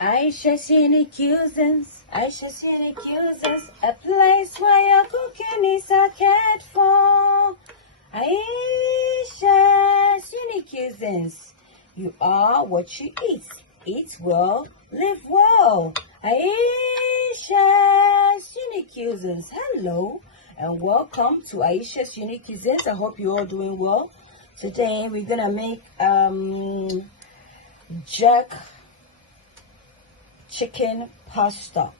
Ayesha's Unique Cuisines, Ayesha's Unique Cuisines, a place where your cooking is cared for. Ayesha's Unique Cuisines, you are what you eat. Eat well, live well. Ayesha's Unique Cuisines, hello and welcome to Ayesha's Unique Cuisines. I hope you're all doing well. Today we're gonna make jerk chicken pasta,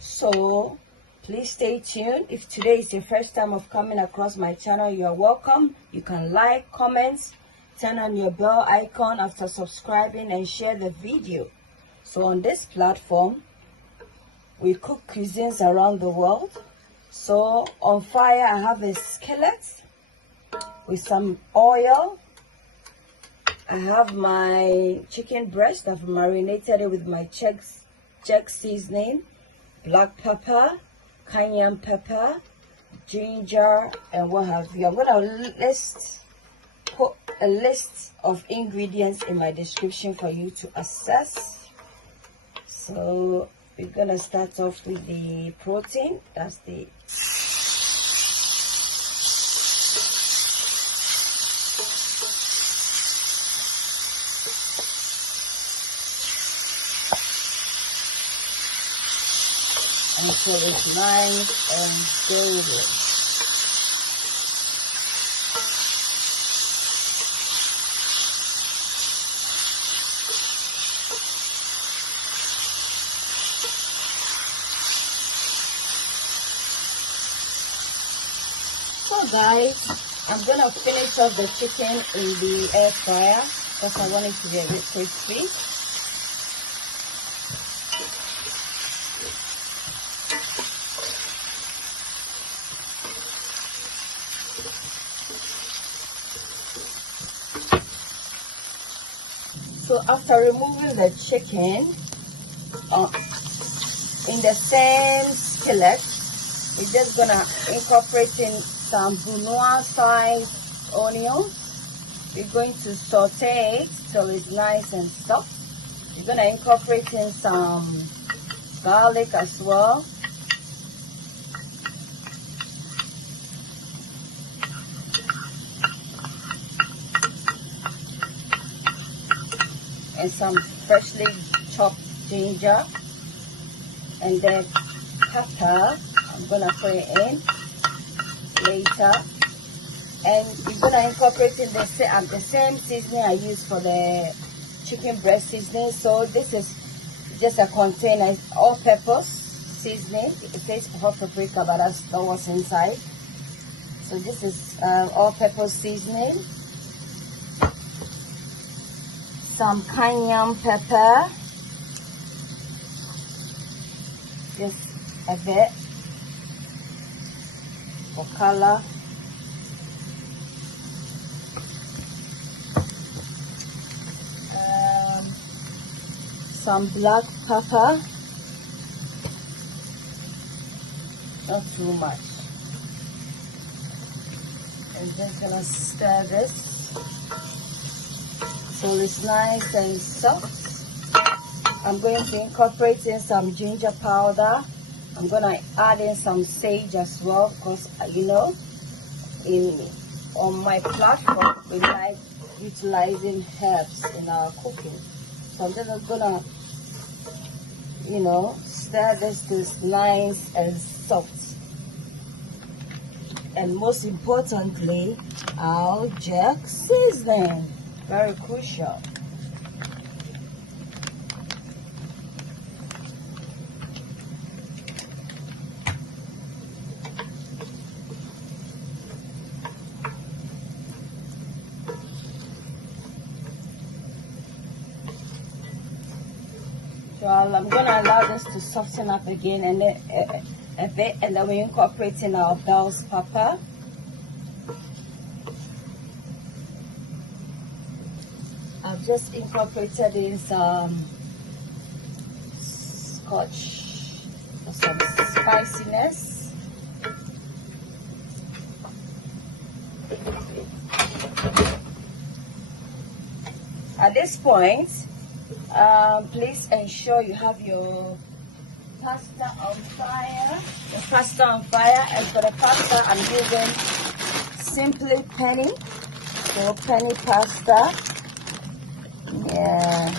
so please stay tuned. If today is your first time of coming across my channel, you're welcome. You can like, comment, turn on your bell icon after subscribing, and share the video. So on this platform we cook cuisines around the world. So on fire I have a skillet with some oil. I have my chicken breast. I've marinated it with my jerk seasoning, black pepper, cayenne pepper, ginger, and what have you. I'm gonna put a list of ingredients in my description for you to access. So we're gonna start off with the protein. That's the until it's nice and golden. So guys, I'm gonna finish off the chicken in the air fryer because I want it to be a bit crispy. So after removing the chicken, in the same skillet, we're just gonna incorporate in some brunoise size onion. We're going to saute it till it's nice and soft. We're gonna incorporate in some garlic as well. And some freshly chopped ginger, and then pepper. I'm gonna put it in later, and we're gonna incorporate in the same seasoning I use for the chicken breast seasoning. So this is just a container, all-purpose seasoning. It says hot paprika, but that's not what's inside. So this is all-purpose seasoning. Some cayenne pepper, just a bit for color. Some black pepper, not too much. I'm just gonna stir this so it's nice and soft. I'm going to incorporate in some ginger powder. I'm gonna add in some sage as well, because you know, on my platform we like utilizing herbs in our cooking. So I'm just gonna, you know, stir this till it's nice and soft. And most importantly, our jerk seasoning. Very crucial. So I'm gonna allow this to soften up again, and then a bit, and then we incorporate in our bell's pepper. I've just incorporated in some scotch for some spiciness. At this point, Please ensure you have your pasta on fire. The pasta on fire, and for the pasta I'm using simply Penne. So Penne pasta. Yeah.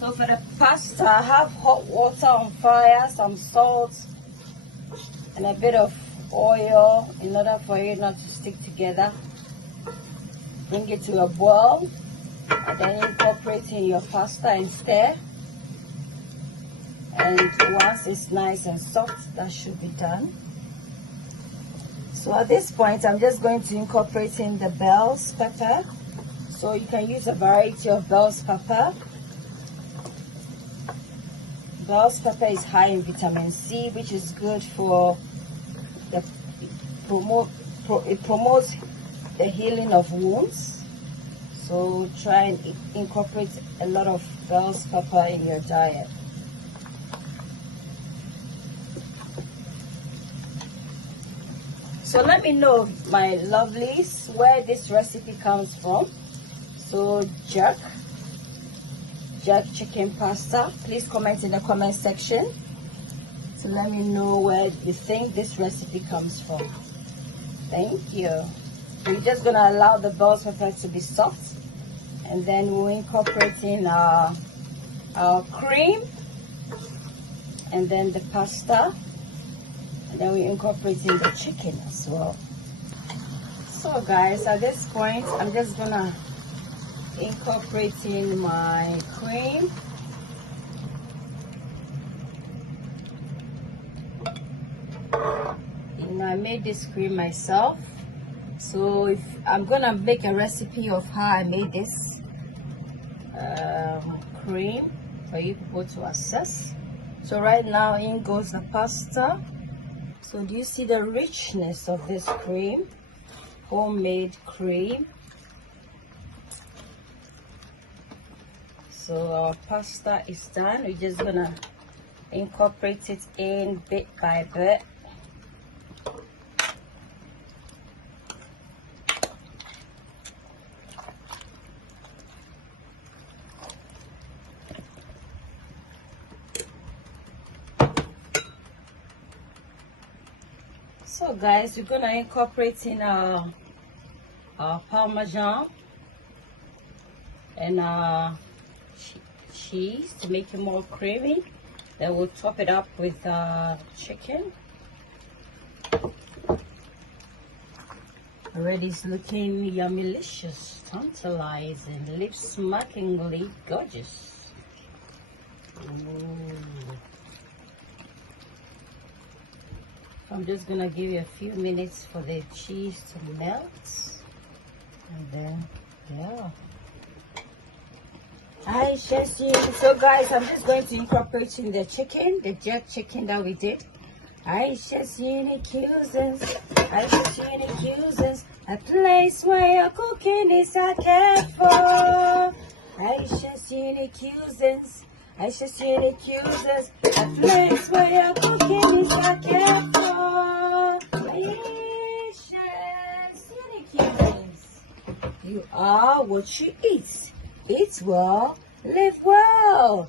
So for the pasta, I have hot water on fire, some salt, and a bit of oil in order for it not to stick together. Bring it to a boil, and then incorporate in your pasta and stir. And once it's nice and soft, that should be done. So at this point, I'm just going to incorporate in the bell's pepper. So you can use a variety of bell's pepper. Bell's pepper is high in vitamin C, which is good for the it promotes the healing of wounds. So try and incorporate a lot of bell's pepper in your diet. So let me know, my lovelies, where this recipe comes from. So jerk chicken pasta, please comment in the comment section to let me know where you think this recipe comes from. Thank you. We're just gonna allow the bell's pepper to be soft, and then we'll incorporate in our cream, and then the pasta, and then we incorporate in the chicken as well. So guys, at this point I'm just gonna incorporate in my cream. And I made this cream myself, so if I'm gonna make a recipe of how I made this cream for you people to access. So right now in goes the pasta. So do you see the richness of this cream? Homemade cream. So our pasta is done. We're just gonna incorporate it in bit by bit. So guys, we're gonna incorporate in our parmesan and cheese to make it more creamy. Then we'll top it up with chicken. Already it's looking yummylicious, tantalizing, lip-smackingly gorgeous. Ooh. I'm just gonna give you a few minutes for the cheese to melt, and then yeah. So guys, I'm just going to incorporate in the chicken, the jerk chicken that we did. Ayesha's unique cuisines, Ayesha's unique cuisines, a place where your cooking is cared for. Ayesha's unique cuisines, Ayesha's unique cuisines, a place where your cooking is cared for. Ayesha's unique cuisines. You are what you eat. Eat well, live well.